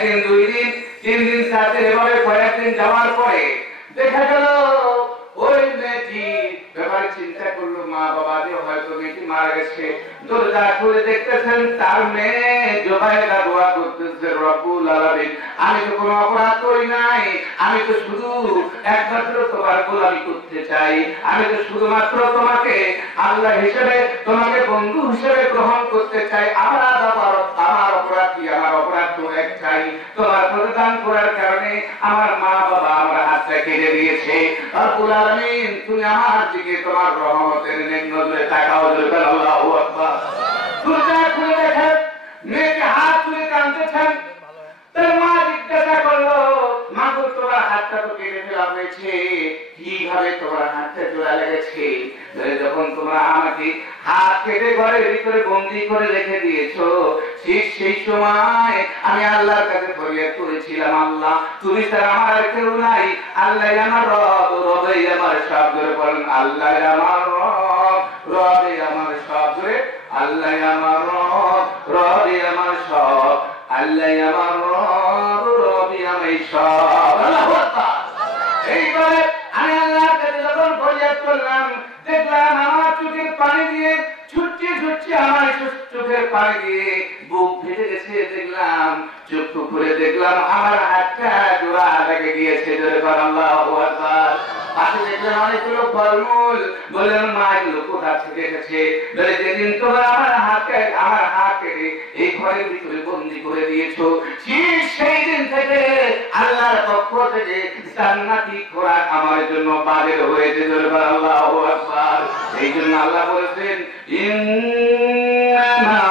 একদিন, 2 দিন, 3 দিন, 4 দিন, এভাবে কয়েকদিন যাওয়ার পরে দেখা গেল ওই মেয়েটি ব্যাপারে চিন্তা করলো, মা বাবা যে হয়তো মেয়েটি মারা গেছে। দরজা খুলে দেখতেছেন তার মেয়ে জোবাইদা দোয়া করতেছে, রব্বুল আলামিন, আমি তো কোনো অপরাধ করি নাই, আমি তো শুধু একমাত্র তোমার গোলামি করতে চাই, আমি তো শুধুমাত্র তোমাকে আল্লাহ হিসেবে, তোমাকে বন্ধু হিসেবে গ্রহণ করতে চাই। আমার অপরাধ কি? আমার অপরাধ তো একটাই, তোমার প্রদান করার কারণে আমার মা বাবা আমার হাতটা কেড়ে দিয়েছে। রব্বুল আলামিন, তুমি আমার দিকে তোমার রহমতের নজরে তাকাও। আল্লাহু আকবার। দরজা খুলে দেখেন মেয়েকে হাত তুলে কাঁদতেছেন। তার মা জিজ্ঞাসা করলো, মা গো, তোমার হাতটা তো কেটে ফেলা হয়েছে, কিভাবে তোমার হাতটা জোড়া লেগেছে? যখন তোমরা আমাকে হাত কেটে ঘরের ভিতরে বন্দি করে রেখে দিয়েছো, ঠিক সেই সময় আমি আল্লাহর কাছে ফরিয়াদ করেছিলাম, আল্লাহ তুমি ছাড়া আমার আর কেউ নাই, আল্লাহ আমার রব, রবেই আমার সব। ধরে বলেন, আল্লাহ আমার রব, রবেই আমার সব। ধরে, আল্লাহ আমার রব, রবই আমার সব, আল্লাহ আমার রব, রবই আমার সব। আল্লাহু আকবার। এইবারে আমি আল্লাহর কাছে যখন ফরিয়াদ করলাম, দেখলাম আমার চোখের পানি দিয়ে ছুটছে ছুটছে, আমার চোখের পানি দিয়ে বুক ফেটে গেছে। দেখলাম, চক্ষু খুলে দেখলাম আমার হাতটা জোড়া লেগে গিয়েছে। আল্লাহু আকবার। পাশে দেখলাম অনেকগুলো ফলমূল। বললাম, মা এগুলো কোথা থেকে এসেছে? বলে, যেদিন তোমরা আমার হাত কেটে এই ঘরের ভিতরে বন্দি করে দিয়েছো, সেই দিন থেকে আল্লাহর পক্ষ থেকে জান্নাতি খোরাক আমার জন্য বাজেট হয়েছে। আল্লাহু আকবার। এই জন্য আল্লাহ বলেছেন, ইন্নামা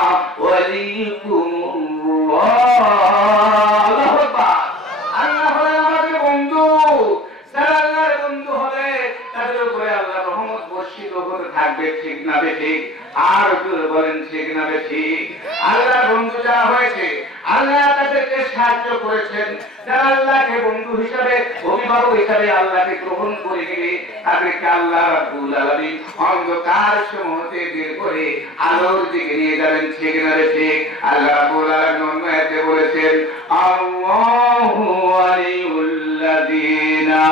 ওয়ালিকুমুল্লাহ। আল্লাহু আকবার। আল্লাহ হলেন আমাদের বন্ধু। যারা আল্লাহর বন্ধু হবে তাদের উপরে আল্লাহর রহমত বর্ষিত হতে থাকবে। ঠিক না বেঠিক? আর বলেন, ঠিক না বেঠিক? আল্লাহর বন্ধু যারা হয়েছে, আল্লাহ তাদেরকে সাহায্য করেছেন। যারা আল্লাহকে বন্ধু হিসাবে, অভিভাবক হিসাবে আল্লাহকে গ্রহণ করে নিবে, তাদেরকে আল্লাহ রাব্বুল আলামিন অন্ধকার সমূহ থেকে বের করে আলোর দিকে নিয়ে যাবেন। ঠিক না বেঠিক? আল্লাহ রাব্বুল আলামিন অন্য আয়াতে বলেছেন, আল্লাহু ওয়ালিউল্লাযীনা,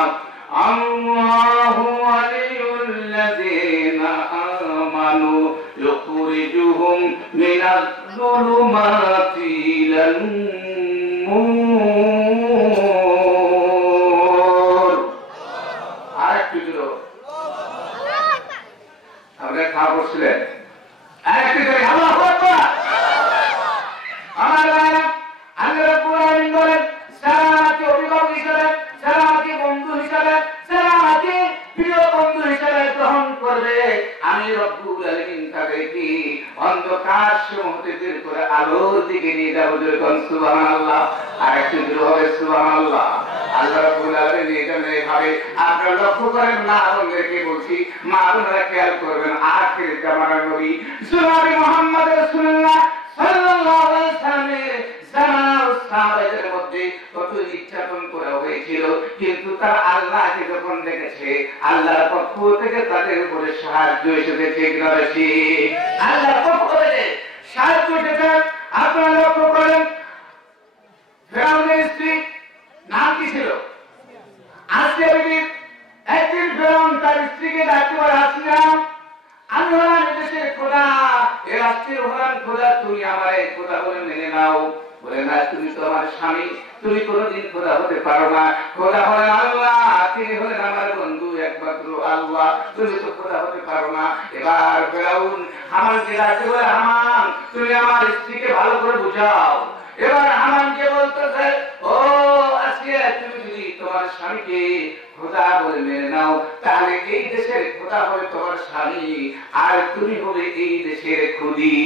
আল্লাহু ওয়ালিউল্লাযীনা আমানু ইউখরিজুহুম মিনাজ-যুলুমাতি ইলান নূর। আরেকটু জোরে আপনারা খাওয়া করছিলেন? আরেকটু জোরে আল্লাহু আকবার। আমার ভাইরা, আল্লাহ রাব্বুল আলামিন বলেন, যারা আমাকে অভিভাবক হিসেবে, যারা আমাকে বন্ধু হিসেবে, যারা আমাকে প্রিয় বন্ধু হিসেবে গ্রহণ করবে, আমি রব্বুল আলামিন তাদেরকে অন্ধকার সমূহ থেকে বের করে আলোর দিকে নিয়ে যাবো। সুবহানাল্লাহ। আর একটু জোরে হবে সুবহানাল্লাহ। আল্লাহ রাব্বুল আলামিন নিয়ে যাবেন এইভাবে। আপনারা লক্ষ্য করেন, মা বোনদেরকে বলছি, মা বোনেরা খেয়াল করবেন, আখির জামানার নবী জনাব মুহাম্মদ রাসূলুল্লাহ সাল্লাল্লাহু আলাইহি ওয়াসাল্লামের জামানার সাহাবাদের মধ্যে কত নির্যাতন করা হয়েছিল, কিন্তু তারা আল্লাহকে যখন দেখেছে, আল্লাহর পক্ষ থেকে তাদের উপরে সাহায্য এসেছে। ঠিক না বেশি? আল্লাহর পক্ষ থেকে সাহায্য এসেছে। আপনারা লক্ষ্য করেন, ফেরাউনের স্ত্রী নাম কি ছিল? আসিয়া বিবি। একদিন ফেরাউন তার স্ত্রীকে ডাকতে বলে, আসিয়া, আমি হলাম এদেশের খোদা, এ রাষ্ট্রের হলাম খোদা, তুমি আমার এই খোদা বলে মেনে নাও। বলে, না, তুমি তো আমার স্বামী, তুমি কোনদিন খোদা হতে পারো না। খোদা হলেন আল্লাহ, তিনি হলেন আমার বন্ধু একমাত্র আল্লাহ, তুমি তো খোদা হতে পারো না। এবার ফেরাউন হামানকে ডাকতে বলে, হামান, তুমি আমার স্ত্রীকে ভালো করে বুঝাও। এবার হামানকে বলতেছে, ও আসিয়া, তুমি যদি তোমার স্বামীকে খোদা বলে মেনে নাও, তাহলে এই দেশের খোদা হবে তোমার স্বামী, আর তুমি হবে এই দেশের খুদি।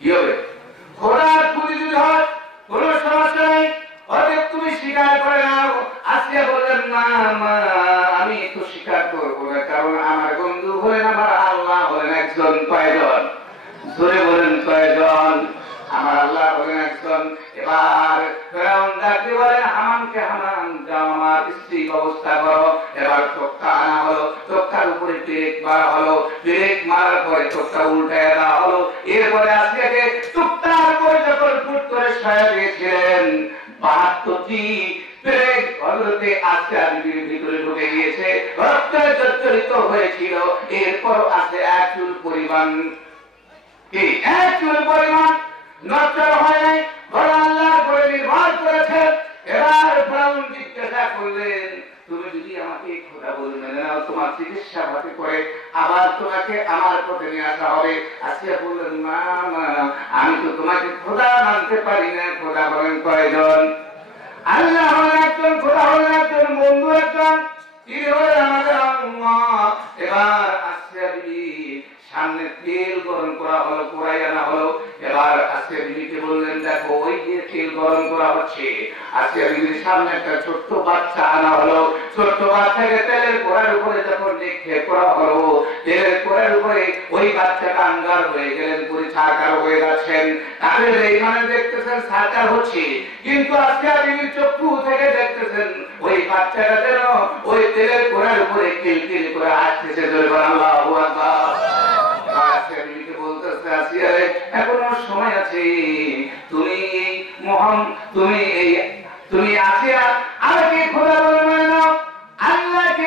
কি হবে? খোদার খুদি যদি হয় কোনো সমস্যা নেই, অতএব তুমি স্বীকার করে নাও। আসিয়া বললেন, না মা, আমি তো স্বীকার করবো না, কারণ আমার বন্ধু হলেন আমার আল্লাহ, হলেন একজন। কয়জন? জোরে বলেন, কয়জন? আমার আল্লাহ হলেন একজন। এবার ফেরাউন ডাকতে বলেন হামানকে, হামান, যাও আমার স্ত্রী ব্যবস্থা করো। এবার তক্তা আনা হলো, তক্তার উপরে পেরেক মারা হলো, পেরেক মারার পরে তক্তা উল্টায় দেওয়া হলো। এরপরে আসিয়াকে তক্তার উপরে যখন ফুট করে ছায়া দিয়েছিলেন 72টি পেরেক হযরতে আসিয়া বিবির ভিতরে ঢুকে গিয়েছে, রক্তে জর্জরিত হয়েছিল। এরপর আছে এক চুল পরিমাণ, কি এক চুল পরিমাণ নষ্ট হয় নাই, বড় আল্লাহর উপরে নির্ভর করেছে। এবার ফেরাউন জিজ্ঞাসা করলেন, তুমি যদি আমাকে খোদা বলে মেনে নাও, তোমার চিকিৎসা ভাবে করে আবার তোমাকে আমার পথে নিয়ে আসা হবে। আসিয়া বললেন, না না, আমি তো তোমাকে খোদা মানতে পারি না। খোদা বলেন কয়জন? আল্লাহ হলেন একজন, খোদা হলেন একজন, বন্ধু একজন, তিনি হলেন আমাদের আল্লাহ। এবার আসিয়া বিবি সামনে তেল গরম করা হলো, কড়াই আনা হলো। এবার আসিয়া বিবিকে বললেন, দেখো ওই যে তেল গরম করা হচ্ছে, আসিয়া বিবির সামনে একটা ছোট্ট বাচ্চা আনা হলো। ছোট্ট বাচ্চাকে তেলের কড়ার উপরে যখন নিক্ষেপ করা হলো, তেলের কড়ার উপরে ওই বাচ্চাটা আঙ্গার হয়ে গেলেন, পুরি ছাকার হয়ে যাচ্ছেন। তাদের এইখানে দেখতেছেন ছাকার হচ্ছে, কিন্তু আসিয়া বিবির চক্ষু থেকে দেখতেছেন ওই বাচ্চাটা যেন ওই তেলের কড়ার উপরে কিলকিল করে আসতেছে। আল্লাহু আকবার। এখনো সময় আছে, তুমি আসিয়া আমাকে খোদা বলে মানে নাও, আল্লাহকে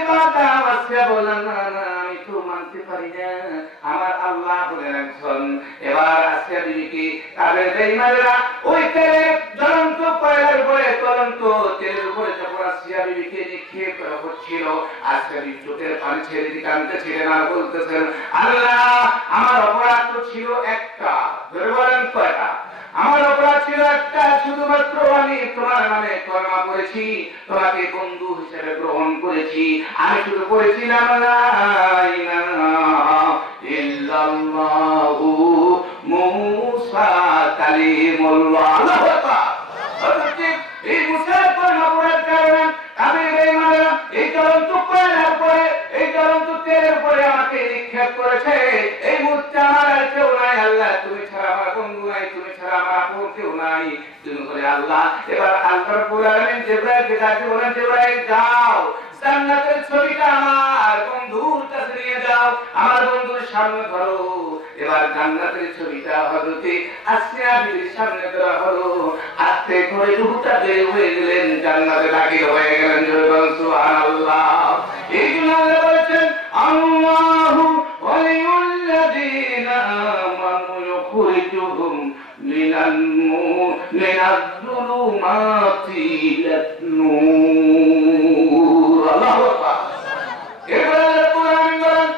বলেন না, আমি তো মানতে পারি না, আমার আল্লাহ বলেন একজন। এবার আসিয়া বিবিকে তাদের বেঈমানেরা ওই তেলের জ্বলন্ত কয়লার উপরে জ্বলন্ত তেলের উপরে যখন আসিয়া বিবিকে নিক্ষেপ করা হচ্ছিল, আসিয়া বিবি চোখের পানি ছেড়ে দিয়ে কাঁদতেছিলেন আর বলতেছেন, আল্লাহ আমার অপরাধ তো ছিল একটা। ধরে বলেন কয়টা? আমার অপরাধ ছিল একটা, শুধুমাত্র আমি তোমার নামে কলমা করেছি, তোমাকে বন্ধু হিসেবে গ্রহণ করেছি। আমি শুধু করেছিলাম লা ইলাহা ইল্লাল্লাহু মুসা কালিমুল্লাহ। আল্লাহু আকবার। এই মুসার কলমা পড়ার কারণে আমি বেঈমানেরা এই জ্বলন্ত কয়লার উপরে, এই জ্বলন্ত তেলের উপরে আমাকে নিক্ষেপ করেছে। এই মুহূর্তে আমার আর কেউ নাই আল্লাহ, তুমি ছাড়া আমার বন্ধু নাই, তুমি ছাড়া আমার আপন কেউ নাই, তুমি বলে আল্লাহ। এবার আল্লাহ রাব্বুল আলামিন জিবরাইলকে ডাকে বলেন, জিবরাইল যাও, জান্নাতের ছবিটা আমার বন্ধুর কাছে নিয়ে যাও, আমার বন্ধুর সামনে ধরো। এবার জান্নাতের ছবিটা হযরতে আসিয়া বিবির সামনে ধরা হলো। আস্তে করে রূহটা বের হয়ে গেলেন, জান্নাতে দাখিল হয়ে গেলেন। সুবহানাল্লাহ। এই জন্য আল্লাহ বলেছেন, আল্লাহু ওয়ালিউল্লাযীনা আমানু ইউখরিজুহুম মিনাজ-জুলুমাতি ইলান-নূর। আল্লাহু আকবার। এবারে কোরআন বলেন,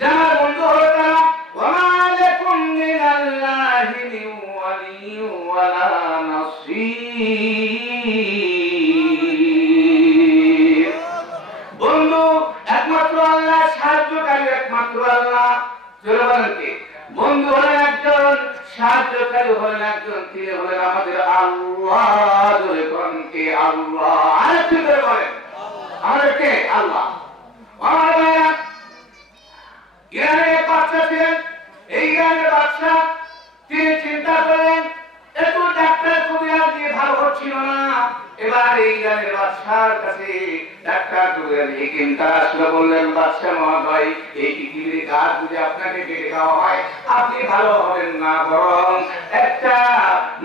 যারা বন্ধু হলো তারা, ওয়া মা লাকুম মিনাল্লাহি মিন ওয়ালিয়্যিন ওয়ালা নাসীর। বন্ধু একমাত্র আল্লাহ, সাহায্যকারী একমাত্র আল্লাহ। জোরে বলেন কি? বন্ধু হলেন একজন, সাহায্যকারী হলেন একজন, তিনি হলেন আমাদের আল্লাহ। জোরে বলেন কি? আল্লাহ। আরেকটু জোরে বলেন, আমাদের কে? আল্লাহ। আমার ভাইরা, ইরানের এক বাদশা ছিলেন। এই ইরানের বাদশা তিনি চিন্তা করলেন, এত ডাক্তার কবিরাজ দিয়ে ভালো হচ্ছিল না। এবার এই ইরানের বাদশার কাছে ডাক্তার কবিরাজ হেকিম তারা আসলে বললেন, বাদশা মহোদয়, এই পৃথিবীর গাছ যদি আপনাকে কেটে দেওয়া হয় আপনি ভালো হবেন না, বরং একটা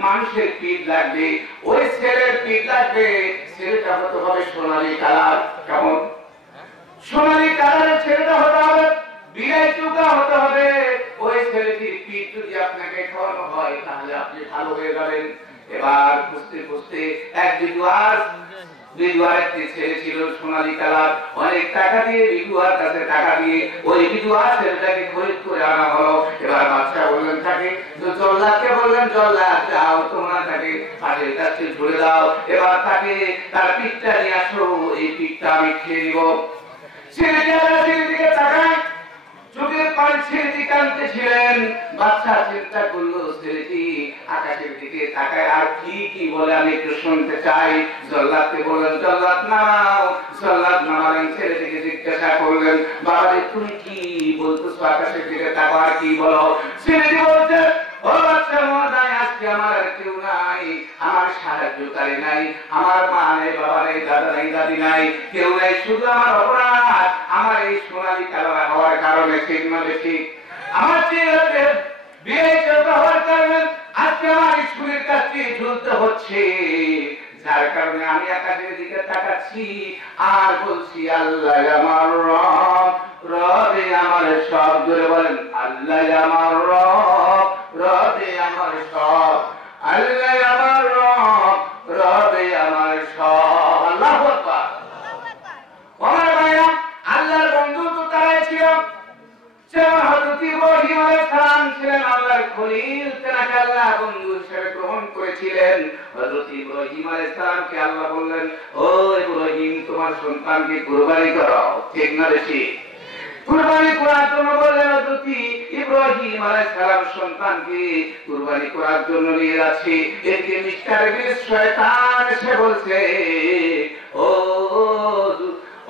মানুষের পিঠ লাগবে, ওই ছেলের পিঠ লাগবে, ছেলেটা হতে হবে সোনালী কালার। কেমন? সোনালী কালারের ছেলেটা হতে হবে, বিলাই চুকা হতে হবে। ওই ছেলেটির পিঠ যদি আপনাকে খাওয়ানো হয় তাহলে আপনি ভালো হয়ে যাবেন। এবার খুঁজতে খুঁজতে এক বিধবার একটি ছেলে ছিল, সোনালী কালার। অনেক টাকা দিয়ে বিধবার কাছে টাকা দিয়ে ওই বিধবা ছেলেটাকে খরিদ করে আনা হলো। এবার বাদশা বললেন তাকে, জল্লাদকে বললেন, জল্লাদ যাও তোমরা তাকে হাতের কাছে ঝুলে দাও, এবার তাকে তার পিঠটা নিয়ে আসো, এই পিঠটা আমি খেয়ে নিব। ছেলেটির দিকে তাকায়, চোখের পানি ছেড়ে দিয়ে কাঁদতেছিলেন। বাদশা চিন্তা করলো, ছেলেটি আকাশের দিকে তাকায় আর কি কি বলে আমি একটু শুনতে চাই। জল্লাদকে বললেন, জল্লাদ নামাও। জল্লাদ নামালেন, ছেলেটিকে জিজ্ঞাসা করলেন, বাবা তুমি কি বলতেছো, আকাশের দিকে তাকাও আর কি বলো। ছেলেটি বলছে, ও বাদশা মহোদয়, আজকে আমার আর কেউ নাই, আমার সাহায্যকারী নাই, আমার মা নেই, বাবা নেই, দাদা নেই, দাদি নাই, কেউ নাই, শুধু আমার অপরাধ আমার এই সোনালী কালার হওয়ার কারণে। ঠিক না বেশি? আমার চেয়ে বিয়ে চলতে হওয়ার কারণে আজকে আমার স্কুলের কাছে ঝুলতে হচ্ছে, যার কারণে আমি আকাশের দিকে তাকাচ্ছি আর বলছি আল্লাহ আমার রব, রবে আমার সব। জোরে বলেন আল্লাহ আমার রব, রবে আমার সব, আল্লাহ আমার রব, রবে আমার সব। আল্লাহু আকবার। আমার ভাইরা, আল্লাহর বন্ধু তো তারাই ছিল, যেমন হযরত ইব্রাহিম আলাইহিস সালাম ছিলেন আল্লাহর খলিল, তাকে আল্লাহ বন্ধু হিসেবে গ্রহণ করেছিলেন। হযরত ইব্রাহিম আলাইহিস সালামকে আল্লাহ বললেন, ও ইব্রাহিম, তোমার সন্তানকে কুরবানি করো। ঠিক না বেশি? কুরবানি করার জন্য বললেন হযরত ইব্রাহিম আলাইহিস সালাম সন্তানকে কুরবানি করার জন্য নিয়ে যাচ্ছে। এদিকে মিস্টার ইবলিস শয়তান এসে বলছে, ও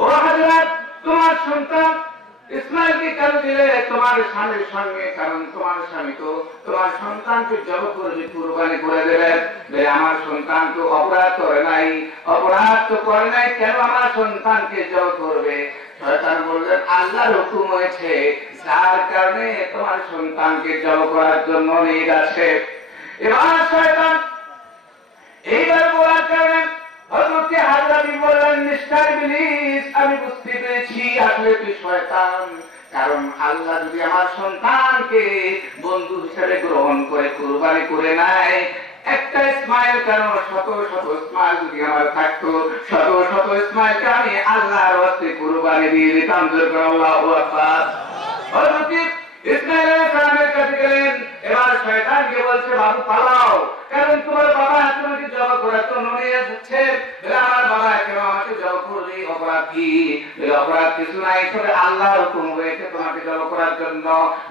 ও হযরত, তোমার সন্তান ইসমাইলকে কেন দিলে তোমার স্বামীর সঙ্গে? কারণ তোমার স্বামী তো তোমার সন্তানকে জব করবে, কুরবানি করে দেবেন। আমার সন্তান তো অপরাধ করে নাই, অপরাধ তো করে নাই, কেন আমার সন্তানকে জব করবে? শয়তান বললেন, আল্লাহর হুকুম হয়েছে, যার কারণে তোমার সন্তানকে জব করার জন্য নিয়ে যাচ্ছে। এবার শয়তান এইবার বলার কারণে হযরত হাজরা বিবি বললেন, মিস্টার ইবলিস, আমি বুঝতে পেরেছি আসলে তুই শয়তান। কারণ আল্লাহ যদি আমার সন্তানকে বন্ধু হিসেবে গ্রহণ করে কুরবানি করে নেয়, একটা ইসমাইল কেন, শত শত ইসমাইল যদি আমার থাকতো, শত শত ইসমাইলকে আমি আল্লাহর রাস্তে কুরবানি দিয়ে দিতাম। আল্লাহু আকবার। হযরত ইসমাইল আলাইহিস সালামের কাছে গেলেন, এবার শয়তানকে বলছে, বাবু পালাও, কারণ তোমার বাবা তোমাকে জব করার জন্য নিয়ে যাচ্ছে। আমার বাবা কেন আমাকে জব করবে? অপরাধ কি? অপরাধ কিছু নাই, তবে আল্লাহর হুকুম হয়েছে তোমাকে জব করার জন্য।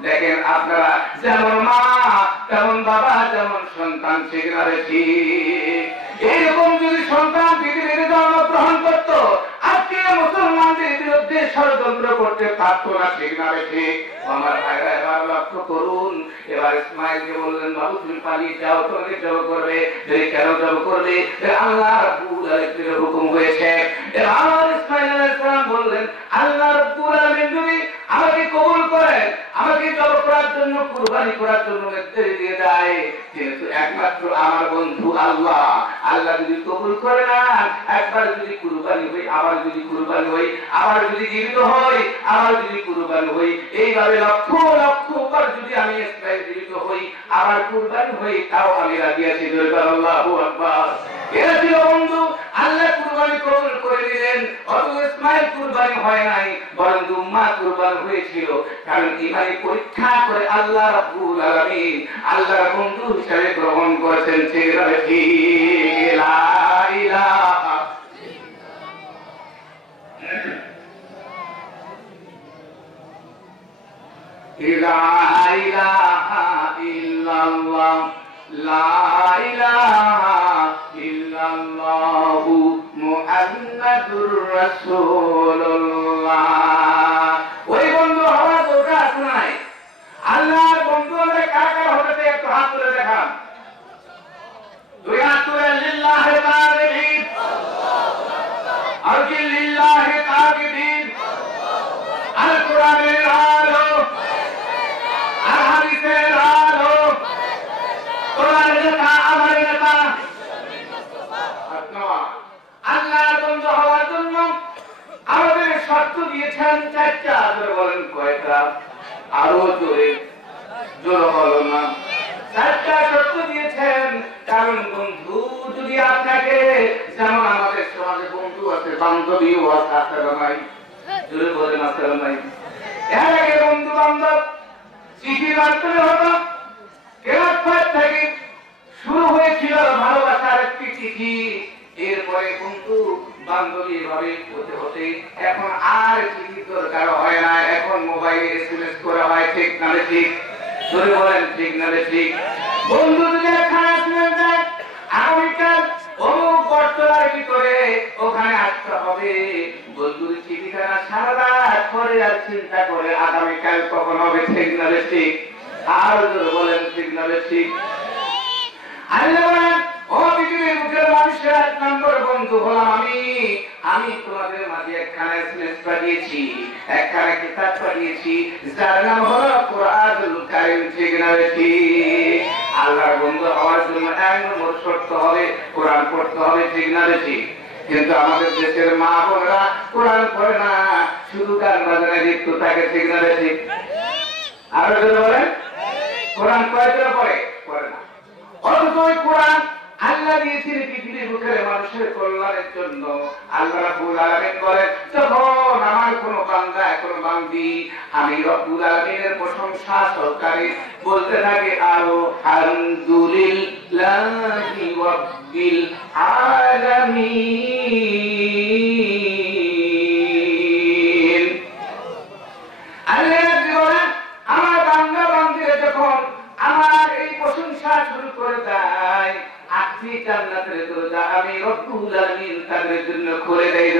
দেখেন আপনারা, যেমন মা তেমন বাবা, যেমন সন্তান, ঠিক না ঠিক? এইরকম যদি সন্তান পৃথিবীতে জন্মগ্রহণ করত, আজকে মুসলমানদের বিরুদ্ধে ষড়যন্ত্র করতে পারত না, ঠিক না ঠিক? আমার ভাইরা, এবার লক্ষ্য করুন। এবার ইসমাইলকে বললেন, বাবু তুমি পালিয়ে যাও, তোমাকে জব করবে। কেন জব করবে? আল্লাহ রাব্বুল আলামিনের হুকুম হয়েছে। এবার ইসমাইল আলাইহিস সালাম বললেন, আল্লাহ রাব্বুল আলামিন যদি আমাকে কবুল করেন, আমাকে জব করার জন্য, কুরবানি করার জন্য নির্দেশ দিয়ে দেয়, যেহেতু একমাত্র আমার বন্ধু আল্লাহ, আল্লাহ যদি কবুল করে না, একবার যদি কুরবানি হই, আবার যদি কুরবানি হই, আবার যদি জীবিত হই, আবার যদি কুরবানি হই, এইভাবে লক্ষ লক্ষ বার যদি আমি জীবিত হই, আবার কুরবানি হই, তাও আমি রাজি আছি। আল্লাহু আকবার। এরা ছিল বন্ধু, আল্লাহ কুরবানি কবুল করে দিলেন। অথচ ইসমাইল কুরবানি হয় নাই, বরং উম্মাহ কুরবানি হয়েছিল। কারণ ইমানি পরীক্ষা করে আল্লাহ রাব্বুল আলামিন আল্লাহর বন্ধু হিসেবে গ্রহণ করেছেন। ঠিক লা ইলাহা ইল্লাল্লাহ, লা ইলাহা ইল্লাল্লাহু মুহাম্মাদুর রাসূলুল্লাহ। ওই বন্ধু হওয়ার দরকার আছে নাই? আল্লাহর বন্ধু আমরা কারা কারা হতে চাই? একটু হাত তুলে দেখান। দুই হাত তুলে লিল্লাহি তাআবিন, আর কি লিল্লাহি তাআবিন, আল কোরআনের আলো, আর হাদিসের আলো, কোরআনের নেতা, আমার নেতা। আল্লাহর বন্ধু হওয়ার জন্য আমাদের শর্ত দিয়েছেন চারটা। বলেন কয়টা? আরো জোরে, জোরে বলো না। চারটা শর্ত দিয়েছেন। কারণ বন্ধু যদি আপনাকে, যেমন আমাদের সমাজে বন্ধু আছে, বান্ধবীও আছে, আছে নাই? জোরে বলেন আছে নাই? এর আগে বন্ধু বান্ধব চিঠির মাধ্যমে হতো, ক্লাস 5 থেকে শুরু হয়েছিল ভালোবাসার একটি চিঠি। এরপরে বন্ধু বান্ধবী ভাবে হতে হতে এখন আর চিঠির দরকার হয় না, এখন মোবাইলে এসএমএস করা হয়। ঠিক না ঠিক? ধরে বলেন ঠিক না ঠিক? বন্ধু যদি খারাপ হয়ে যায়, আগামীকাল অমুক বটতলার ভিতরে ওখানে আসতে হবে, বন্ধুর চিঠিখানা সারা রাত করে আর চিন্তা করে আগামীকাল কখন হবে। ঠিক না ঠিক? আর ধরে বলেন ঠিক না ঠিক? আল্লাহ বলেন, ও পৃথিবীর বুকের মানুষের 1 নম্বর বন্ধু হলাম আমি। আমি তোমাদের মাঝে একখানা এসএমএস পাঠিয়েছি, একখানা কিতাব পাঠিয়েছি, যার নাম হলো কোরআনুল কারীম। ঠিক না ঠিক? আল্লাহর বন্ধু হওয়ার জন্য এক নম্বর শর্ত হবে কোরআন পড়তে হবে, ঠিক না বেশি? কিন্তু আমাদের দেশের মা বোনেরা কোরআন পড়ে না, শুধু গান বাজনা লিপ্ত থাকে, ঠিক না বেশি? আরো যদি বলেন কোরআন কয়টা পড়ে না। অথচ ওই কোরআন আল্লাহ দিয়েছেন পৃথিবীর বুকের মানুষের কল্যাণের জন্য। আল্লাহ রাব্বুল আলামিন বলেন, যখন আমার কোন বান্দা কোন বান্দি আমি রব্বুল আলামিনের প্রশংসা সহকারে বলতে থাকে আলহামদুলিল্লাহি রাব্বিল আলামিন, আল্লাহ বলেন আমার বান্দা বান্দিরা যখন আমার এই প্রশংসা শুরু করে দেয়, আপনি জান্নাতের দরজা আমি রব্বুল আলামিন তাদের জন্য খুলে দেই।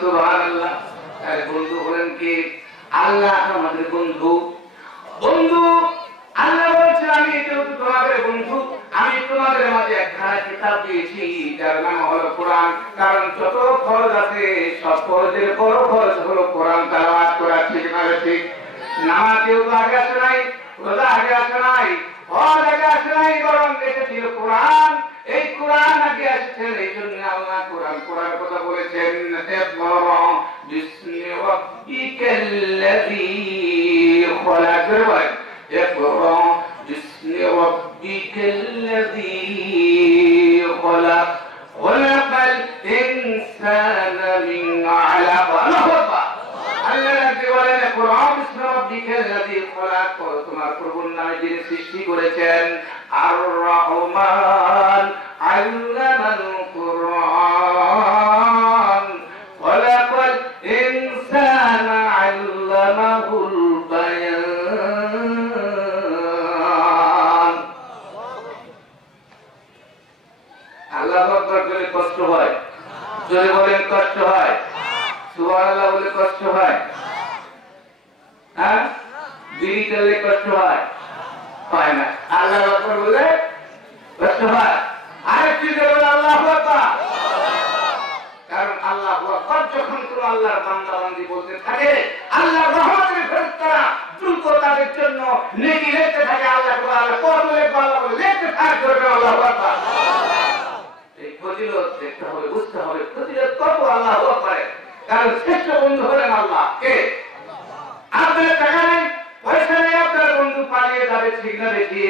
সুবহানাল্লাহ। তার বন্ধু হলেন কি? আল্লাহ আমাদের বন্ধু। বন্ধু আল্লাহ বলছেন, আমি যেহেতু তোমাদের বন্ধু, আমি তোমাদের মাঝে একখানা কিতাব দিয়েছি যার নাম হলো কোরআন। কারণ যত ফরজ আছে সব ফরজের বড় ফরজ হলো কোরআন তেলাওয়াত করা, ঠিক না ঠিক? নামাজ যেহেতু আগে আসে নাই, রোজা আগে আসে নাই, হজ আগে আসে নাই, বরং এসেছিল কোরআন। এই কোরআন আগে আসছেন, এই জন্য আল্লাহ কোরআন পড়ার কথা বলেছেন। ইকরা বিসমি রাব্বিকাল্লাযী খলাক, ইকরা বিসমি রাব্বিকাল্লাযী খলাক, খলাকাল ইনসানা মিন আলাক। আল্লাহু আকবার। আল্লাহ বলেন, ইকরা বিসমি রাব্বিকাল্লাযী খলাক, তোমার প্রভুর নামে যিনি সৃষ্টি করেছেন। আর রহমান আল্লামাল কুরআন, খলাকাল ইনসানা আল্লামাহুল বায়ান। আল্লাহু আকবার বলে কষ্ট হয়? জোরে বলেন কষ্ট হয়? সুবহানাল্লাহ বলে কষ্ট হয়? হ্যাঁ, বিড়ি খেলে কষ্ট হয়? হয় না। আল্লাহু আকবার বলে কষ্ট হয়? আরেকটি বলে আল্লাহু আকবার। কারণ আল্লাহু আকবার যখন কোন আল্লাহর বান্দা বান্দি বলতে থাকে, আল্লাহর রহমতের ফেরেশতারা দ্রুত তাদের জন্য নেকি লিখতে থাকে। আল্লাহ কত লিখবে? আল্লাহ বলে লিখতে থাকবে। আল্লাহু আকবার। এই ফজিলত দেখতে হবে, বুঝতে হবে ফজিলত কত আল্লাহু আকবারের। কারণ শ্রেষ্ঠ বন্ধু হলেন আল্লাহ। কে? আপনার টাকা নেই, পয়সা নেই, আপনার বন্ধু পালিয়ে যাবে, ঠিক না বেশি?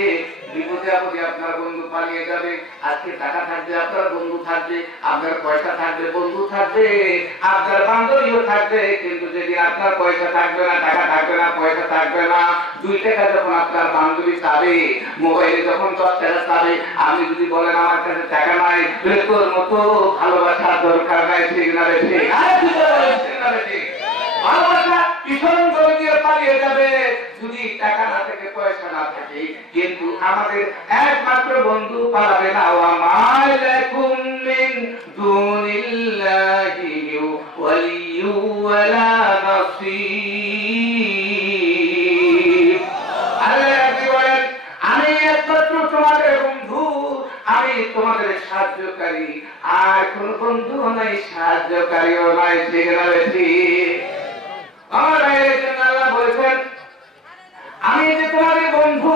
বিপদে আপদে আপনার বন্ধু পালিয়ে যাবে। আজকে টাকা থাকবে, আপনার বন্ধু থাকবে, আপনার পয়সা থাকবে, বন্ধু থাকবে, আপনার বান্ধবীও থাকবে। কিন্তু যেদিন আপনার পয়সা থাকবে না, টাকা থাকবে না, পয়সা থাকবে না, 2 টাকা যখন আপনার বান্ধবী চাবে, মোবাইলে যখন 10 টাকা চাবে, আপনি যদি বলেন আমার কাছে টাকা নাই, তোর মতো ভালোবাসার দরকার নাই, ঠিক না বেশি? ভালোবাসা ভীষণ করে দিয়ে পালিয়ে যাবে যদি টাকা না থাকে, পয়সা না থাকে। কিন্তু আমাদের একমাত্র বন্ধু পালাবে না। ওয়া মালাকুম মিন দুনিল্লাহি ওয়ালিয়্যু ওয়ালা নাসীর। আল্লাহ বলেন, আমি একমাত্র তোমাদের বন্ধু, আমি তোমাদের সাহায্যকারী, আর কোন বন্ধু নাই, সাহায্যকারীও নাই, ঠিক না বেশি? আল্লাহ বলেছেন, আমি যে তোমাদের বন্ধু,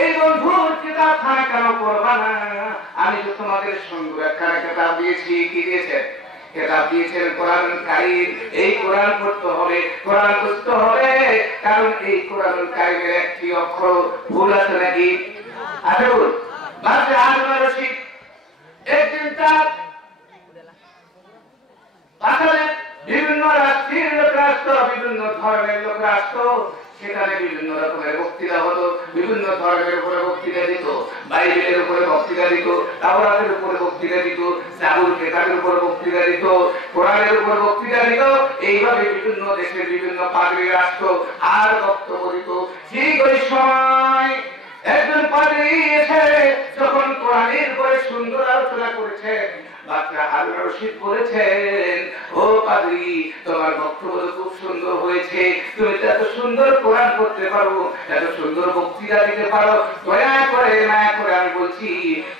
এই বন্ধুর কিতাব খানা কেন পড়বা না? আমি তো তোমাদের সঙ্গে একখানা কিতাব দিয়েছি। কি দিয়েছেন? কিতাব দিয়েছেন কোরআন কারীম। এই কোরআন পড়তে হবে, কোরআন বুঝতে হবে। কারণ এই কোরআন কারীমের একটি অক্ষর ভুল আছে নাকি? আছে ভুল? বাসে হারুন রশিদ একদিন তার বাসায় বিভিন্ন রাষ্ট্রের লোকরা আসতো, বিভিন্ন ধর্মের লোকরা আসতো। সেখানে বিভিন্ন রকমের বক্তৃতা হতো, বিভিন্ন ধর্মের উপরে বক্তৃতা দিত, বাইবেলের উপরে বক্তৃতা দিত, তাওরাতের উপরে বক্তৃতা দিত, জাবুর কেতাবের উপরে বক্তৃতা দিত, কোরআনের উপরে বক্তৃতা দিত। এইভাবে বিভিন্ন দেশের বিভিন্ন পাদ্রীরা আসতো আর বক্তব্য দিত। ঠিক ওই সময় একজন পাদ্রী এসে যখন কোরআনের উপরে সুন্দর আলোচনা করেছেন, বাচ্চা হারুন রশিদ বলেছেন, ও পাদ্রী, তোমার বক্তব্য খুব সুন্দর হয়েছে, তুমি তো এত সুন্দর কোরআন পড়তে পারো, এত সুন্দর বক্তৃতা দিতে পারো, দয়া করে মায়া করে আমি বলছি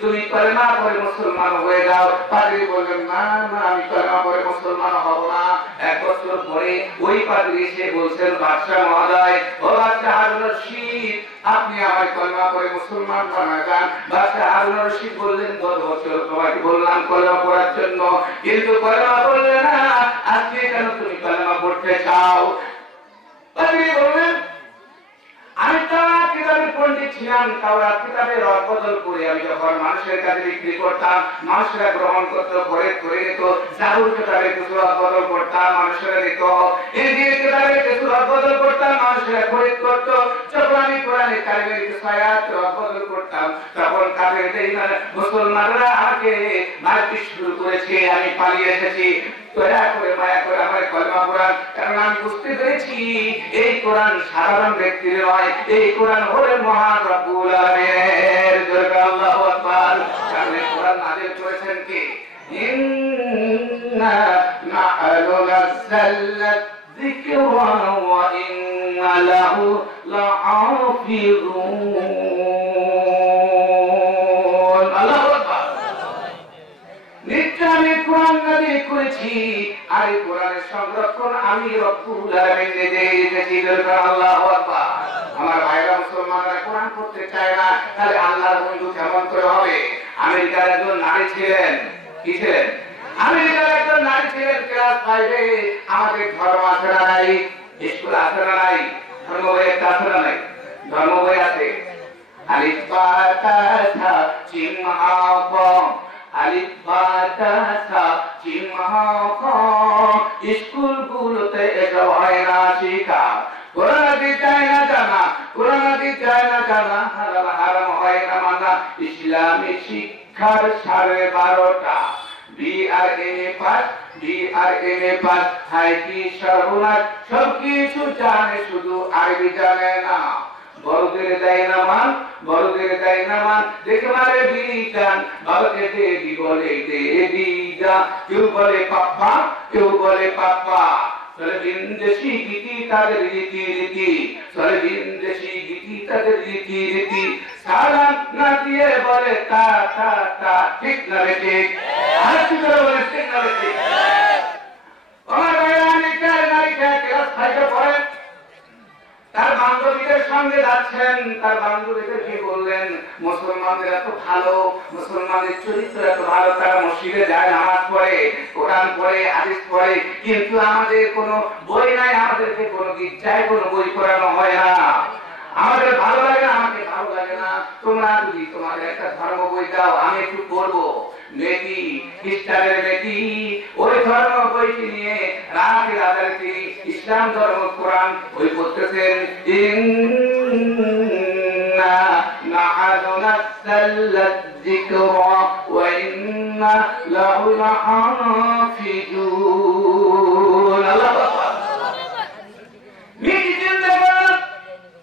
তুমি কলেমা পড়ে মুসলমান হয়ে যাও। পাদ্রী বললেন, না না, আমি কলেমা পড়ে মুসলমান হব না। এক বছর পরে ওই পাদ্রী এসে বলছেন, বাদশাহ মহোদয়, ও বাদশাহ হারুন রশিদ, আপনি আমায় কলমা পড়ে মুসলমান বানায় দেন। বাদশাহ হারুন রশিদ বললেন, গত বছর তোমাকে বললাম কলমা পড়ার জন্য, কিন্তু কলমা পড়লে না, আজকে কেন তুমি কলমা পড়তে চাও? পাদ্রী বললেন, আমি তাওরাত কিতাবের পণ্ডিত ছিলাম, তাওরাত কিতাবের রদ বদল করে আমি যখন মানুষের কাছে বিক্রি করতাম, মানুষেরা গ্রহণ করতো, খরিদ করে নিত। জাবুর কিতাবের কিছু রদ বদল করতাম, মানুষেরা নিত। ইনজিল কিতাবের কিছু রদ বদল করতাম, মানুষেরা খরিদ করতো। যখন আমি কোরআনে কারিমের কিছু আয়াত রদ বদল করতাম, তখন কাফেরদের মুসলমানরা আমাকে মারপিট শুরু করেছে, আমি পালিয়ে এসেছি। দয়া করে মায়া করে আমার কলমা পড়ান, কারণ আমি বুঝতে পেরেছি এই কোরআন সাধারণ ব্যক্তির নয়, এই কোরআন হলেন মহান রব্বুল আলামিনের। জয় আল্লাহু আকবার। কারণ এই কোরআন নাযিল করেছেন কে? ইন্না নাহনু নাযালনা যিকরা ওয়া ইন্না লাহু লাহাফিজুন। আল্লাহু আকবার। নিশ্চয় আমি কোরআন নাযিল করেছি, আর এই কোরআনের সংরক্ষণ আমি রব্বুল আলামিন নিজে রেখেছি। আল্লাহু আকবার। আমার ভাইরা মুসলমানরা কোরআন পড়তে চায় না, তাহলে আল্লাহর বন্ধু কেমন করে হবে? আমেরিকার একজন নারী ছিলেন, কি ছিলেন? আমেরিকার একজন নারী ছিলেন, ক্লাস 5-এ। আমাদের ধর্ম আছে না নাই? স্কুল আছে না নাই? ধর্ম বই একটা আছে না নাই? ধর্ম বই আছে। আলিফ বা তা থা জিম হা ক, আলিফ বা তা থা জিম হা ক। স্কুলগুলোতে এটা হয় না শিখা। কোরআন হাদিস চায় না জানা, কোরআন হাদিস চায় না জানা, হালাল হারাম হয় না মানা। ইসলামী শিক্ষার 12.5টা BRMA পাস, BRMA পাস, হাই কি সর্বনাশ, সবকিছু জানে, শুধু আরবি জানে না। বড়দের দেয় না মান, বড়দের দেয় না মান, দেখে মারে বিটান, বাবাকে দেবি বলে দেবি যা। কেউ বলে পাপ্পা, কেউ বলে পাপ্পা। চলে বিন্দেশি গীতি তাদের রীতি রীতি, চলে বিন্দেশি গীতি তাদের রীতি রীতি। সালাম না দিয়ে বলে তা তা তা, ঠিক না রে ঠিক? আর কি করে বলে ঠিক না রে ঠিক? আমার ভাইরা নারীকে ক্লাস 5-এ পড়ে, তার বান্ধবীদের সঙ্গে যাচ্ছেন, তার বান্ধবীদেরকে বললেন, মুসলমানদের এত ভালো, মুসলমানদের চরিত্র এত ভালো, তারা মসজিদে যায়, নামাজ পড়ে, কোরআন পড়ে, হাদিস পড়ে, কিন্তু আমাদের কোনো বই নাই, আমাদেরকে কোনো গির্জায় কোনো বই পড়ানো হয় না। আমাদের ভালো লাগে না, আমাকে ভালো লাগে না। তোমরা যদি তোমাদের একটা ধর্ম বই দাও, আমি একটু পড়বো। মেয়েটি, খ্রিস্টানের মেয়েটি, ওই ধর্ম বইটি নিয়ে রাতের আধারে তিনি ইসলাম ধর্ম কোরআন বই পড়তেছেন। ইন্না নাহনু নাযালনা যিকরা ওয়া ইন্না লাহু লাহাফিজুন। আল্লাহু আকবার। মেয়েটি চিন্তা করেন,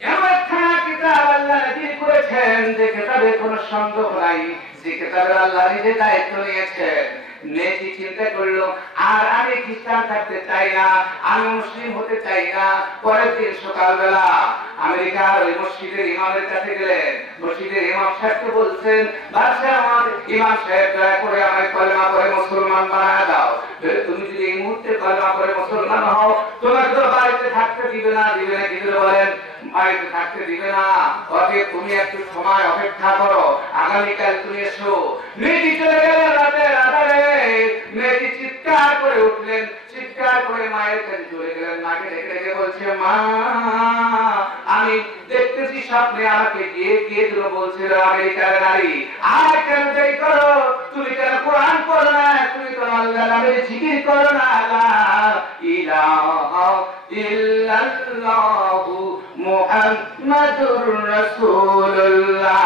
এমন একটা কিতাব আল্লাহ নাযিল করেছেন যে কিতাবে কোনো সন্দেহ নাই, যে কিতাবে আল্লাহ নিজে দায়িত্ব নিয়েছেন। মেয়েটি চিন্তা করলো, আর আমি খ্রিস্টান থাকতে চাই না, আমি মুসলিম হতে চাই না। পরের দিন সকালবেলা আমেরিকার ওই মসজিদের ইমামের কাছে গেলেন। মসজিদের ইমাম সাহেবকে বলছেন, বাদশাহ আমার ইমাম সাহেব, দয়া করে আমায় কলেমা পড়ে মুসলমান বানায় দাও। তুমি যদি এই মুহূর্তে কলেমা পড়ে মুসলমান হও, তোমাকে তো বাড়িতে থাকতে দিবে না। দিবে না কি করে বলেন? বাড়িতে থাকতে দিবে না। অতএব তুমি একটু সময় অপেক্ষা করো, আগামীকাল তুমি এসো। মেয়েটি চলে গেলেন রাতের আধারে। মেয়েটি চিৎকার করে উঠলেন, চিৎকার করে মায়ের কাছে চলে গেলেন। মাকে ডেকে ডেকে বলছে, মা, আমি দেখতেছি স্বপ্নে আমাকে গিয়ে গিয়ে দিল, বলছিল আমেরিকার নারী, আর কেন দেরি করো? তুমি কেন কোরআন পড়ো না? তুমি তো আল্লাহ নামে জিকির করো না? লা ইলাহা ইল্লাল্লাহু মুহাম্মাদুর রাসূলুল্লাহ।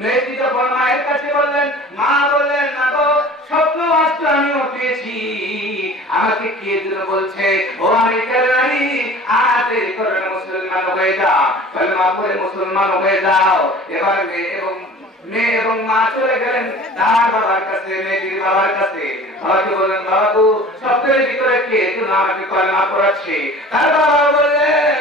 মেয়েটি যখন মায়ের কাছে বললেন, মা বললেন, না তো স্বপ্ন বাস্তব আমিও পেয়েছি, আমাকে কে দিল বলছে, ও আমেরিকার নারী, আর দেরি করো না, মুসলমান হয়ে যাও, কলেমা পড়ে মুসলমান হয়ে যাও। এবার মেয়ে এবং মা চলে গেলেন তার বাবার কাছে, মেয়েটির বাবার কাছে। বাবাকে বললেন, বাবা তো স্বপ্নের ভিতরে কে যেন আমাকে কলেমা পড়াচ্ছে? তার বাবা বললেন,